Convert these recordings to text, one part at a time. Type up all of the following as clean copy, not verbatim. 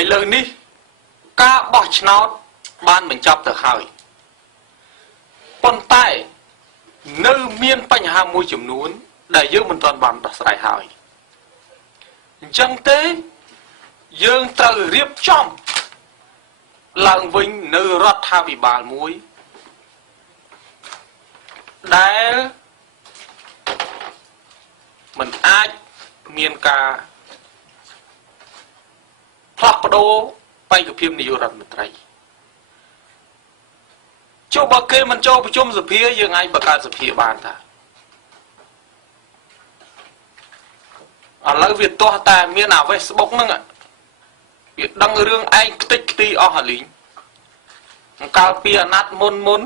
ឥឡូវនេះការបោះឆ្នោតបានបញ្ចប់ទៅហើយប៉ុន្តែនៅមានបញ្ហាមួយចំនួនដែលយើងមិនទាន់បានដោះស្រាយហើយអញ្ចឹងទេយើងត្រូវរៀបចំឡើងវិញនៅរដ្ឋាភិបាលមួយដែលមិនអាចមានការផ្លាស់ប្ដូរបេក្ខភាពនាយករដ្ឋមន្ត្រីចុះបើគេមិនចូលប្រជុំសភាយើងអាចបង្កើតសភាបានតាឥឡូវវាទាស់តែមានអា Facebook ហ្នឹងវាដឹងរឿងឯងខ្ទេចខ្ទីអស់ហលីងកាលពីអាណត្តិមុន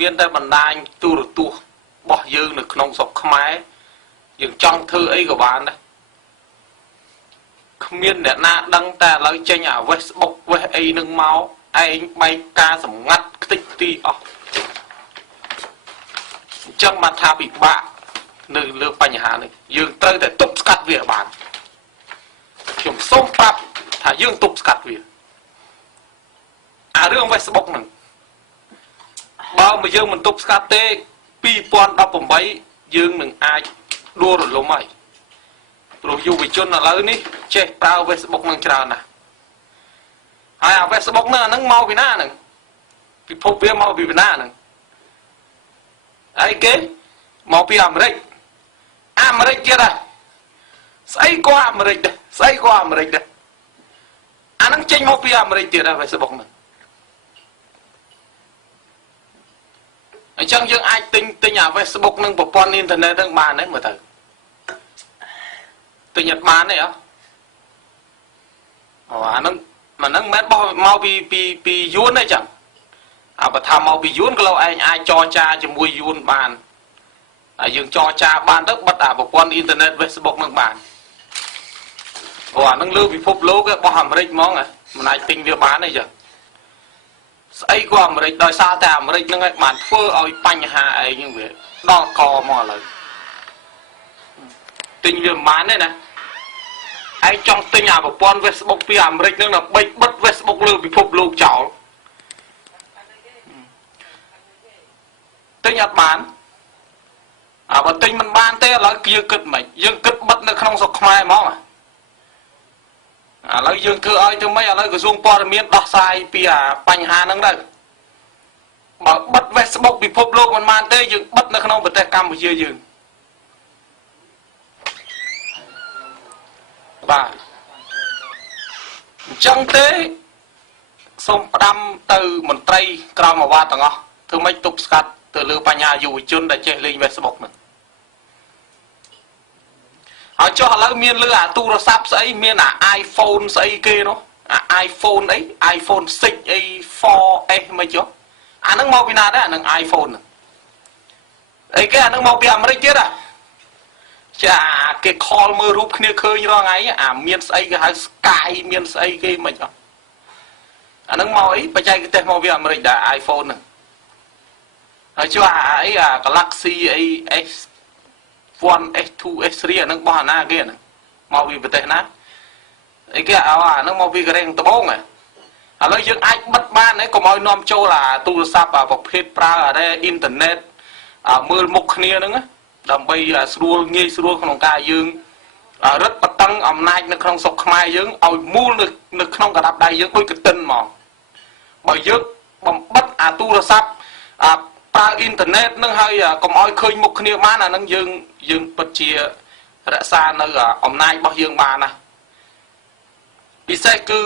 មានតែបណ្ដាញទូរទស្សន៍របស់យើងនៅក្នុងស្រុកខ្មែរយើងចង់ធ្វើអីក៏បានដែរគ្មានអ្នកណាដឹងតែឥឡូវចេញអា Facebook វេះអីនឹងមកឯងបែកការសម្ងាត់ខ្ទេចខ្ទីអស់អញ្ចឹងបានថាពិបាកនៅលើបញ្ហានេះយើងត្រូវតែទប់ស្កាត់វាបានខ្ញុំសូមប្រាប់ថាយើងទប់ស្កាត់វាអារឿង Facebook ហ្នឹងបើមកយើងមិនទប់ស្កាត់ទេ2018យើងនឹងអាចដួលរលំហើយព្រោះយុវជនឥឡូវនេះចេះប្រើ Facebook នឹងច្រើនណាស់ហើយអា Facebook ហ្នឹងមកពីណាហ្នឹងពិភពវាមកពីណាហ្នឹងអីគេមកពីអាមេរិកទៀតហ่ะស្អីក៏អាមេរិកដែរអាហ្នឹងចេញមកពីអាមេរិកទៀតហ่ะ Facebook ហ្នឹងអញ្ចឹងយើងអាចទិញអា Facebook នឹងប្រព័ន្ធអ៊ីនធឺណិតហ្នឹងបានទេមើលទៅទិញអត់បានទេហ៎អូអាហ្នឹងមិនមែនបោះមកពីយួនទេចឹងបើថាមកពីយួនក៏លោកឯងអាចចរចាជាមួយយួនបានហើយយើងចរចាបានទៅបិទអាប្រព័ន្ធអ៊ីនធឺណិត Facebook នឹងបានអូអាហ្នឹងលើពិភពលោករបស់អាមេរិកហ្មងមិនអាចទិញវាបានទេចឹងស្អីក៏អាមេរិកដោយសារតែអាមេរិកហ្នឹងឯងបានធ្វើឲ្យបញ្ហាអីហ្នឹងវាដល់កមកឥឡូវទិញវាមិនបានទេណាឯងចង់ទិញអាប្រព័ន្ធ Facebook ពីអាមេរិកហ្នឹងដើម្បីបិទ Facebook លើពិភពលោកចោលទិញអត់បានបើទិញមិនបានទេឥឡូវយើងគិតមិនយើងគិតបិទនៅក្នុងស្រុកខ្មែរហ្មងឥឡូវយើងធ្វើឲ្យទៅមិនឥឡូវក្រសួងព័ត៌មានដោះស្រាយពីអាបញ្ហាហ្នឹងទៅបើបិទ Facebook ពិភពលោកមិនបានទេយើងបិទនៅក្នុងប្រទេសកម្ពុជាយើងបាទអញ្ចឹងទេសូមផ្ដាំទៅមន្ត្រីក្រមអាវ៉ាទាំងអស់ធ្វើម៉េចទប់ស្កាត់ទៅលើបញ្ហាយុវជនដែលចេះលេង Facebook ហ្នឹងហើយចុះឥឡូវមានលើអាទូរស័ព្ទស្អីមានអា iPhone ស្អីគេនោះអា iPhone អី iPhone 6 អី 4S មិនចុះអាហ្នឹងមកពីណាដែរអាហ្នឹង iPhone ហ្នឹងអីគេអាហ្នឹងមកពីអាមេរិកទៀតចាគេ call មើលរូបគ្នាឃើញរាល់ថ្ងៃអាមានស្អីគេហៅ Sky មានស្អីគេមិនចុះអាហ្នឹងមកអីបច្ចេកទេសមកពីអាមេរិកដែរ iPhone ហ្នឹងហើយចុះអីអា Galaxy អី S1 S2 S3 អាហ្នឹងបោះអាណាគេហ្នឹងមកពីប្រទេសណាអីគេអាហ្នឹងមកពីកូរ៉េត្បូងឥឡូវយើងអាចបិទបានហើយកុំឲ្យនាំចូលអាទូរស័ព្ទប្រភេទប្រើអ៊ីនធឺណិតមើលមុខគ្នាហ្នឹងដើម្បីស្រួលងាយស្រួលក្នុងការយើងរឹតបន្តឹងអំណាចនៅក្នុងស្រុកខ្មែរយើងឲ្យមូលនៅក្នុងកណ្ដាប់ដៃយើងដូចកន្ទិនហ្មងបើយើងបំបិទអាទូរស័ព្ទប្រើអ៊ីនធឺណិតហ្នឹងហើយកុំឲ្យឃើញមុខគ្នាបានអាហ្នឹងយើងពិតជារក្សានៅអំណាចរបស់យើងបានណាពិសេសគឺ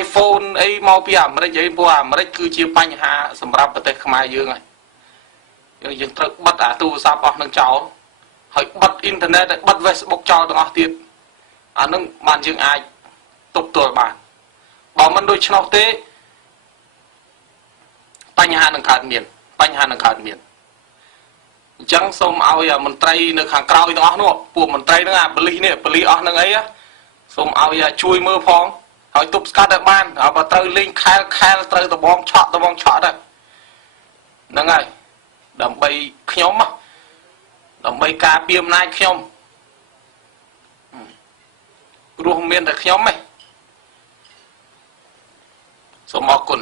iPhone អីមកពីអាមេរិកអីព្រោះអាមេរិកគឺជាបញ្ហាសម្រាប់ប្រទេសខ្មែរយើងហើយយើងត្រូវបិទអាទូរស័ព្ទអស់នឹងចោលហើយបិទអ៊ីនធឺណិតហើយបិទ Facebook ចោលទាំងអស់ទៀតអានឹងបានយើងអាចទប់ទល់បានបើមិនដូច្នោះទេបញ្ហានឹងកើតមានអញ្ចឹងសូមឲ្យមន្ត្រីនៅខាងក្រោយទាំងអស់នោះពួកមន្ត្រីហ្នឹងអាប៉ូលីសនេះប៉ូលីសអស់ហ្នឹងអីសូមឲ្យជួយមើលផងហើយទប់ស្កាត់ឲ្យបានបើត្រូវលេងខែលត្រូវដបងឆក់ទៅហ្នឹងហើយដើម្បីខ្ញុំដើម្បីការពារអំណាចខ្ញុំព្រោះមានតែខ្ញុំទេ សូមអរគុណ